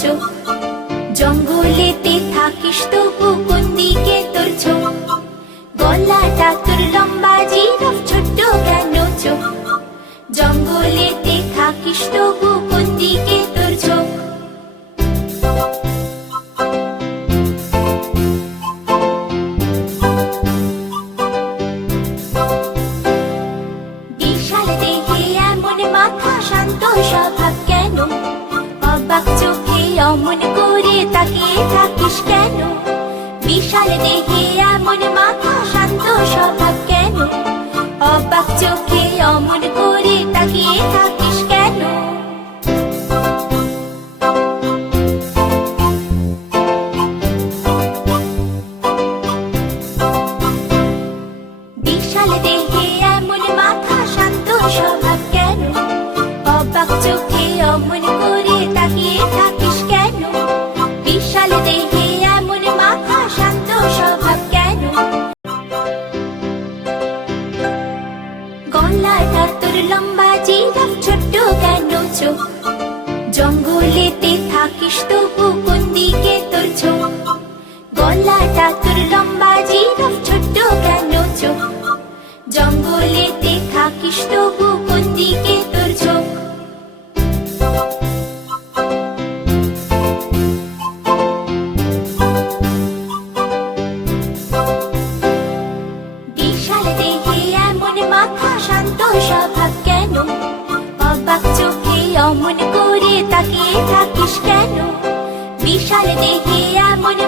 চোখ। জঙ্গলেতে থাকিস তবু কোন দিকে তোর ঝোঁক? গলাটা তোর লম্বা, জিরাফ ছোট্ট কেন চোখ? জঙ্গলেতে থাকিস তবু কোন দিকে তোর ঝোঁক? বিশাল দেহে এমন মাথা, শান্ত স্বভাব কেন? অবাক চোখে অমন করে তাকিয়ে থাকিস কেন? বিশাল দেহে এমন মাথা, শান্ত স্বভাব কেন? অবাক চোখে অমন করে তাকিয়ে থাকিস কেন? বিশাল দেহে এমন মাথা, শান্ত স্বভাব কেন? অবাক চোখে অমন করে তাকিয়ে থাকিস কেন? বিশাল দেহে এমন মাথা, শান্ত স্বভাব কেন? গলাটা তোর লম্বা, জিরাফ ছোট্ট কেন চোখ? জঙ্গলেতে থাকিস তবু কোন দিকে তোর ঝোঁক? গলাটা তোর লম্বা, জিরাফ ছোট্ট কেন চোখ? জঙ্গলেতে থাকিস তবু কোন দিকে তোর ঝোঁক? বিশাল দেহে এমন মাথা, শান্ত স্বভাব কেন? অবাক চোখে অমন করে তাকিয়ে থাকিস কেন? বিশাল দেহে এমন